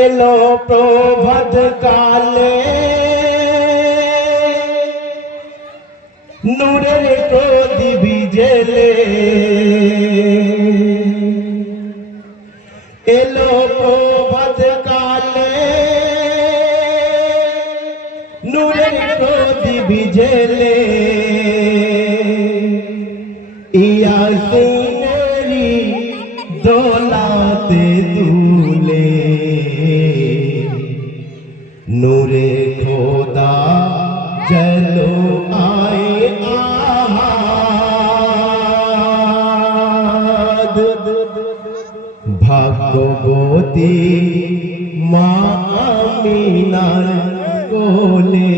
এলো প্রভাত কালে নূরের প্রদীপ জেলে, এলো প্রভাত কালে নূরের প্রদীপ জেলে, ইয়াসিনেরি দোলাতে তুলে নূরে খোদা চলো আয়ে আহাদ। ভাগ্যবতী মা আমিনার কোলে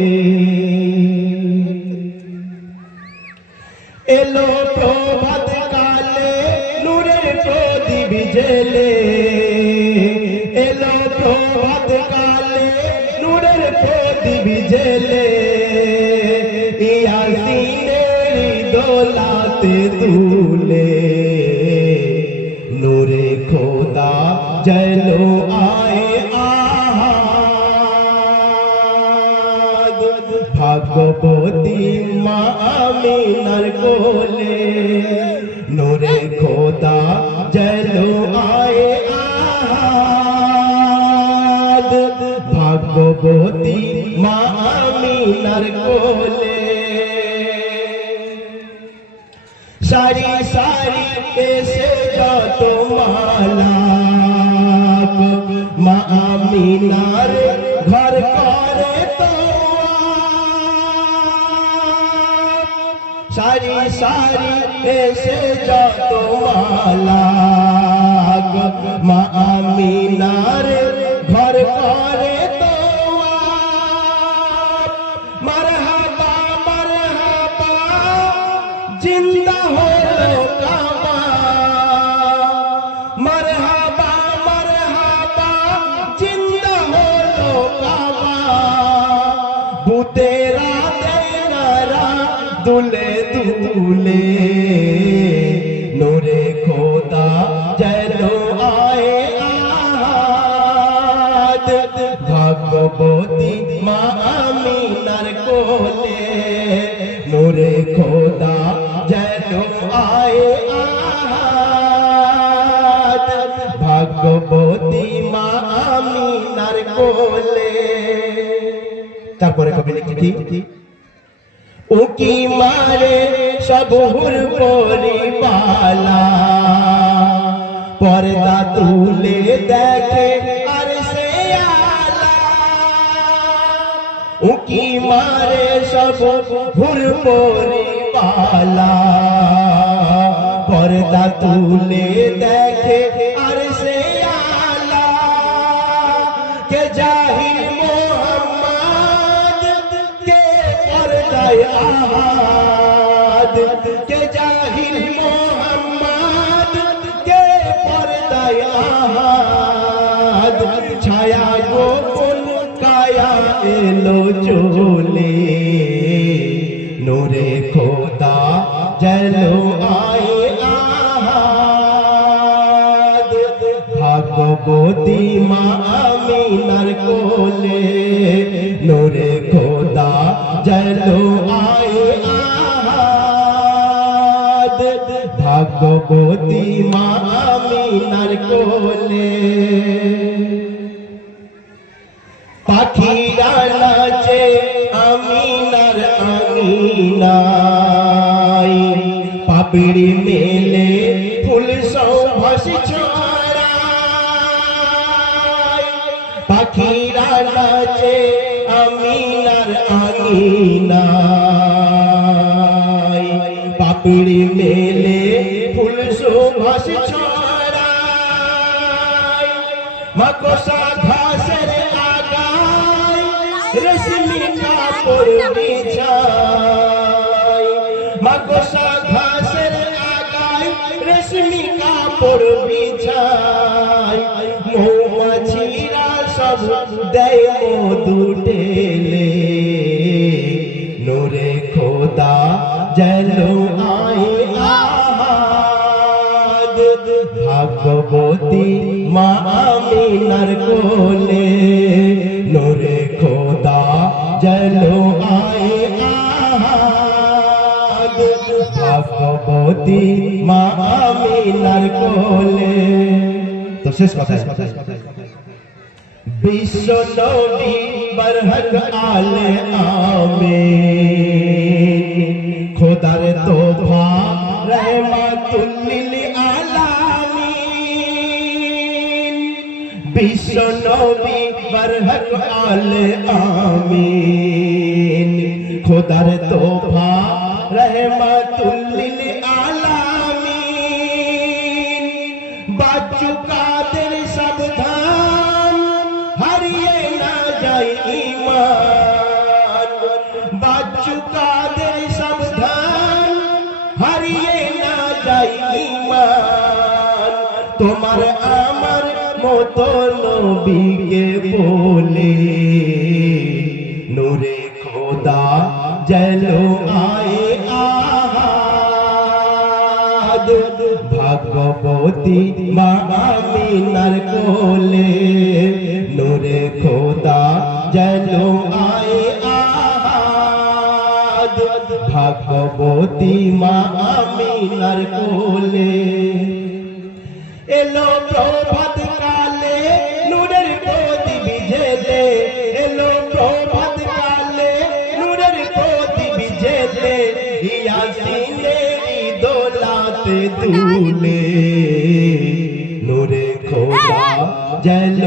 এলো প্রভাত কালে নূরের প্রদীপ জেলে, এলো প্রভাত কালে নূরের প্রদীপ জেলে, ইয়াসিনেরি দোলাতে তুলে নূরে খোদা জলো আয়ে আহাদ। ভাগ্যবতী মা আমিনার কোলে নূরে খোদা জলো আয়ে আহাদ। ভাগ্যবতী মা আমিনার কোলে সারি সারি এসে যত মালাক মা আমিনার ঘর করে তো, সারি সারি এসে যত মালাক মা আমিনার ঘর করে তো, মারহাবা মারহাবা জিন্দা হলো কাবা, মারহাবা মারহাবা জিন্দা হলো কাবা, বুতেরা দেনারা দুলে দুলে নূরে খোদা জলো আয়ে আহাদ। ভাগ্যবতী মা আমিনার কোলে নূরে খোদা জলো আয়ে আহাদ। ভাগ্যবতী মা আমিনার কোলে। তারপরে কবি লিখেছি উকি মারে সব হুর পরিবালা, পর্দা তুলে দেখে আর সে আলা, উকি মারে সব হুর পরিবালা, পর্দা তুলে দেখে আর সে আলা, কে জাহিল মোহাম্মদ কে পর্দায় আহাদ, কে জাহিল মোহাম্মদ কে পর্দায় আহাদ, ছায়া গোপন কায়া এলো চলে নূরে খোদা জলো আয়ে আহাদ। ভাগ্যবতী মা আমিনার কোলে নূরে খোদা জলো আয়ে আহাদ। ভাগ্যবতী মা আমিনার কোলে পাখিরা নাচে আমিনার আঙিনায়, পাপড়ি মেলে ফুল সৌভাস ছড়ায়, পাখিরা নাচে আমিনার আঙিনায়, পাপড়ি মেলে ফুল সৌভাস ছড়ায়, মাকড়সা ঘাসের আগায় রেশমি কাপড় বিছায়, মাকড়সা ঘাসের আগায় রেশমি কাপড় বিছায়, মৌমাছিরা সব দেয় মধু ঢেলে নূরে খোদা জলো আয়ে আহাদ। ভাগবতী মা আমিনার কোলে নূরে খোদা জলো আয়ে আহাদ ভাগবতী মা আমিনার কোলে। তো শেষ কথা, বিশ্ব নবী বরহক আলে আমিন খোদার তোফা রহমাতুল লিল আলামিন। বিশ্ব নবী বরহক আলে আমিন খোদার তোফা রহমাতুল লিল আলামিন। বাচ্চু কাদের সাবধান হারিয়ে না যায় ঈমান। বাচ্চু কাদের সাবধান হারিয়ে না যায় ঈমান। তোমার আমার মতো নবীকে বলে নূরে খোদা জলো আয়ে আহাদ ভাগবতী মা আমিনার কোলে নূরে খোদা জলো আয়ে আহাদ ভাগবতী মা আমিনার কোলে। এলো প্রভাত কালে নূরের প্রদীপ জেলে, এলো প্রভাত কালে নূরের প্রদীপ জেলে, ইয়াসিনের দোলাতে তুলে নূরে খোদা জল